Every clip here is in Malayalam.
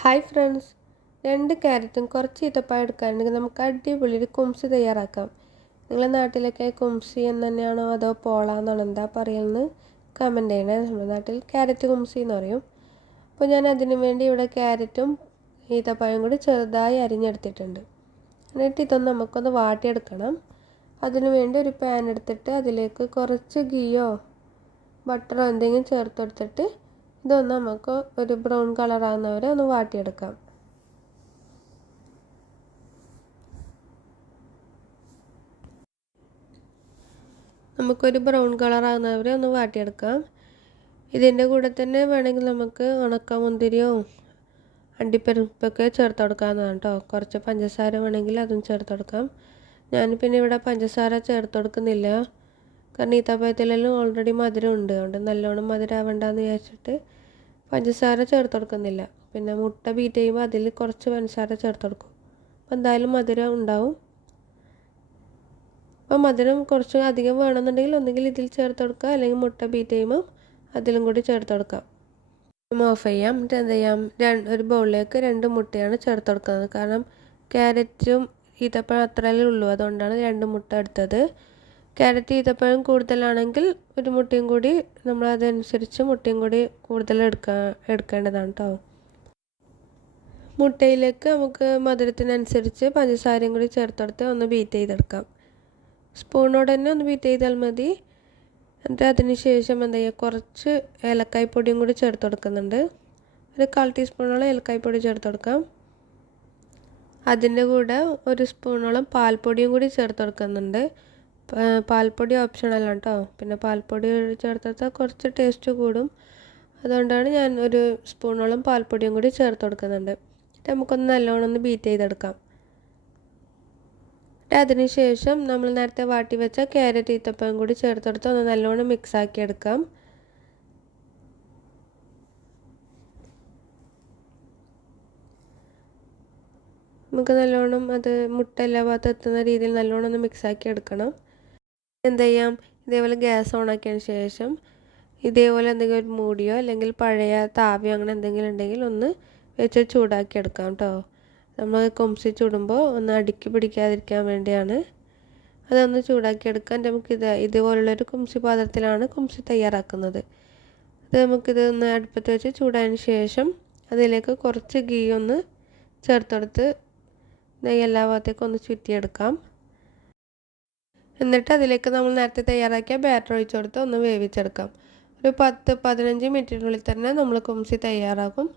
ഹായ് ഫ്രണ്ട്സ് രണ്ട് ക്യാരറ്റും കുറച്ച് ഈത്തപ്പഴം എടുക്കാനുണ്ടെങ്കിൽ നമുക്ക് അടിപൊളി ഒരു കുംസി തയ്യാറാക്കാം. നിങ്ങളുടെ നാട്ടിലൊക്കെ കുംസി എന്ന് തന്നെയാണോ അതോ പോളാന്നാണോ എന്താ പറയുന്നത് കമന്റ് ചെയ്യണേ. നമ്മുടെ നാട്ടിൽ ക്യാരറ്റ് കുംസി എന്ന് പറയും. അപ്പോൾ ഞാൻ അതിന് വേണ്ടി ഇവിടെ ക്യാരറ്റും ഈത്തപ്പഴം കൂടി ചെറുതായി അരിഞ്ഞെടുത്തിട്ടുണ്ട്. എന്നിട്ട് ഇതൊന്ന് നമുക്കൊന്ന് വാട്ടിയെടുക്കണം. അതിനു വേണ്ടി ഒരു പാൻ എടുത്തിട്ട് അതിലേക്ക് കുറച്ച് ഗീയോ ബട്ടറോ എന്തെങ്കിലും ചേർത്തെടുത്തിട്ട് ഇതൊന്ന് നമുക്ക് ഒരു ബ്രൗൺ കളറാകുന്നവരെ ഒന്ന് വാട്ടിയെടുക്കാം. നമുക്കൊരു ബ്രൗൺ കളറാകുന്നവരെ ഒന്ന് വാട്ടിയെടുക്കാം. ഇതിന്റെ കൂടെ തന്നെ വേണമെങ്കിൽ നമുക്ക് ഉണക്കമുന്തിരിയോ അണ്ടിപ്പരിപ്പൊക്കെ ചേർത്ത് കൊടുക്കാവുന്നതാണ് കേട്ടോ കുറച്ച് പഞ്ചസാര വേണമെങ്കിൽ അതും ചേർത്ത് കൊടുക്കാം. ഞാൻ പിന്നെ ഇവിടെ പഞ്ചസാര ചേർത്ത് കൊടുക്കുന്നില്ല. കാരണം ഈത്തപ്പഴത്തിലെല്ലാം ഓൾറെഡി മധുരം ഉണ്ട്. അതുകൊണ്ട് നല്ലോണം മധുരം ആവണ്ടെന്ന് വിചാരിച്ചിട്ട് പഞ്ചസാര ചേർത്ത് കൊടുക്കുന്നില്ല പിന്നെ മുട്ട ബീറ്റ് ചെയ്യുമ്പോൾ അതിൽ കുറച്ച് പഞ്ചസാര ചേർത്ത് കൊടുക്കും അപ്പോൾ എന്തായാലും മധുരം ഉണ്ടാവും. അപ്പോൾ മധുരം കുറച്ച് അധികം വേണമെന്നുണ്ടെങ്കിൽ ഒന്നുകിൽ ഇതിൽ ചേർത്ത് കൊടുക്കുക അല്ലെങ്കിൽ മുട്ട ബീറ്റ് ചെയ്യുമ്പോൾ അതിലും കൂടി ചേർത്ത് കൊടുക്കാം ഓഫ് ചെയ്യാം. എന്നിട്ട് എന്ത് ചെയ്യാം? രണ്ട് ഒരു ബൗളിലേക്ക് രണ്ട് മുട്ടയാണ് ചേർത്ത് കൊടുക്കുന്നത് കാരണം ക്യാരറ്റും ഈത്തപ്പഴം അത്രയല്ലേ ഉള്ളൂ. അതുകൊണ്ടാണ് രണ്ട് മുട്ട എടുത്തത്. ക്യാരറ്റ് ഈത്തപ്പഴം കൂടുതലാണെങ്കിൽ ഒരു മുട്ടയും കൂടി നമ്മൾ അതനുസരിച്ച് മുട്ടയും കൂടി കൂടുതൽ എടുക്കാൻ എടുക്കേണ്ടതാണ് കേട്ടോ മുട്ടയിലേക്ക് നമുക്ക് മധുരത്തിനനുസരിച്ച് പഞ്ചസാരയും കൂടി ചേർത്തെടുത്ത് ഒന്ന് ബീറ്റ് ചെയ്തെടുക്കാം. സ്പൂണോട് തന്നെ ഒന്ന് ബീറ്റ് ചെയ്താൽ മതി. എന്നിട്ട് അതിന് ശേഷം എന്താ ചെയ്യുക കുറച്ച് ഏലക്കായ് പൊടിയും കൂടി ചേർത്ത് കൊടുക്കുന്നുണ്ട് ഒരു കാൽ ടീസ്പൂണോളം ഏലക്കായ് പൊടി ചേർത്ത് കൊടുക്കാം അതിന്റെ കൂടെ ഒരു സ്പൂണോളം പാൽപ്പൊടിയും കൂടി ചേർത്ത് കൊടുക്കുന്നുണ്ട് പാൽപ്പൊടി ഓപ്ഷണലാണ് കേട്ടോ പിന്നെ പാൽപ്പൊടി ചേർത്തെടുത്താൽ കുറച്ച് ടേസ്റ്റ് കൂടും. അതുകൊണ്ടാണ് ഞാൻ ഒരു സ്പൂണോളം പാൽപ്പൊടിയും കൂടി ചേർത്ത് കൊടുക്കുന്നുണ്ട്. നമുക്കൊന്ന് നല്ലോണം ഒന്ന് ബീറ്റ് ചെയ്തെടുക്കാം. അതിന് ശേഷം നമ്മൾ നേരത്തെ വാട്ടി വെച്ച ക്യാരറ്റ് ഈത്തപ്പഴം കൂടി ചേർത്തെടുത്ത് ഒന്ന് നല്ലോണം മിക്സ് ആക്കി എടുക്കാം. നമുക്ക് നല്ലോണം അത് മുട്ട ഭാഗത്ത് എത്തുന്ന രീതിയിൽ നല്ലോണം ഒന്ന് മിക്സ് ആക്കി എടുക്കണം. എന്ത് ചെയ്യാം? ഇതേപോലെ ഗ്യാസ് ഓൺ ആക്കിയതിന് ശേഷം ഇതേപോലെ എന്തെങ്കിലും ഒരു മൂടിയോ അല്ലെങ്കിൽ പഴയ താവിയോ അങ്ങനെ എന്തെങ്കിലും ഉണ്ടെങ്കിൽ ഒന്ന് വെച്ച് ചൂടാക്കി എടുക്കാം കേട്ടോ നമ്മൾ കുംസി ചൂടുമ്പോൾ ഒന്ന് അടുക്കി പിടിക്കാതിരിക്കാൻ വേണ്ടിയാണ്. അതൊന്ന് ചൂടാക്കി എടുക്കാൻ നമുക്ക് ഇത് ഇതുപോലുള്ളൊരു കുംസി പാത്രത്തിലാണ് കുംസി തയ്യാറാക്കുന്നത്. അത് നമുക്കിത് ഒന്ന് അടുപ്പത്ത് വെച്ച് ചൂടായതിന് ശേഷം അതിലേക്ക് കുറച്ച് ഗീ ഒന്ന് ചേർത്തെടുത്ത് നെയ്യ് എല്ലാ ഭാഗത്തേക്കും ഒന്ന് ചുറ്റിയെടുക്കാം. എന്നിട്ട് അതിലേക്ക് നമ്മൾ നേരത്തെ തയ്യാറാക്കിയ ബാറ്റർ ഒഴിച്ച് കൊടുത്ത് ഒന്ന് വേവിച്ചെടുക്കാം. ഒരു പത്ത് പതിനഞ്ച് മിനിറ്റിനുള്ളിൽ തന്നെ നമ്മൾ കുംസി തയ്യാറാക്കും.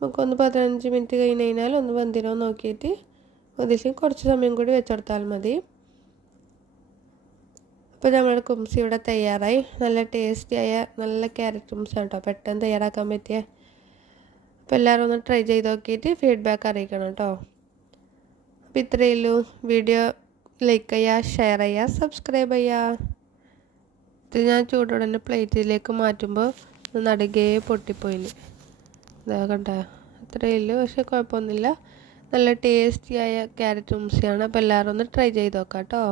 നമുക്കൊന്ന് പതിനഞ്ച് മിനിറ്റ് കഴിഞ്ഞ് കഴിഞ്ഞാൽ ഒന്ന് വെന്തിനോ നോക്കിയിട്ട് അതിൽ കുറച്ച് സമയം കൂടി വെച്ചെടുത്താൽ മതി. അപ്പോൾ നമ്മുടെ കുംസി ഇവിടെ തയ്യാറായി. നല്ല ടേസ്റ്റിയായ നല്ല ക്യാരറ്റ് കുംസി കേട്ടോ പെട്ടെന്ന് തയ്യാറാക്കാൻ പറ്റിയ. അപ്പോൾ എല്ലാവരും ഒന്ന് ട്രൈ ചെയ്ത് നോക്കിയിട്ട് ഫീഡ്ബാക്ക് അറിയിക്കണം കേട്ടോ. അപ്പോൾ ഇത്രയേ ഉള്ളൂ. വീഡിയോ ലൈക്ക് ചെയ്യുക ഷെയർ ചെയ്യുക സബ്സ്ക്രൈബ് ചെയ്യുക ഇത് ഞാൻ ചൂടോടെ പ്ലേറ്റിലേക്ക് മാറ്റുമ്പോൾ നടുകേ പൊട്ടിപ്പോയി ഇതാ കണ്ട അത്രയേ ഉള്ളൂ. പക്ഷെ കുഴപ്പമൊന്നുമില്ല. നല്ല ടേസ്റ്റിയായ ക്യാരറ്റ് മുംസിയാണ് അപ്പോൾ എല്ലാവരും ഒന്ന് ട്രൈ ചെയ്ത് നോക്കാം കേട്ടോ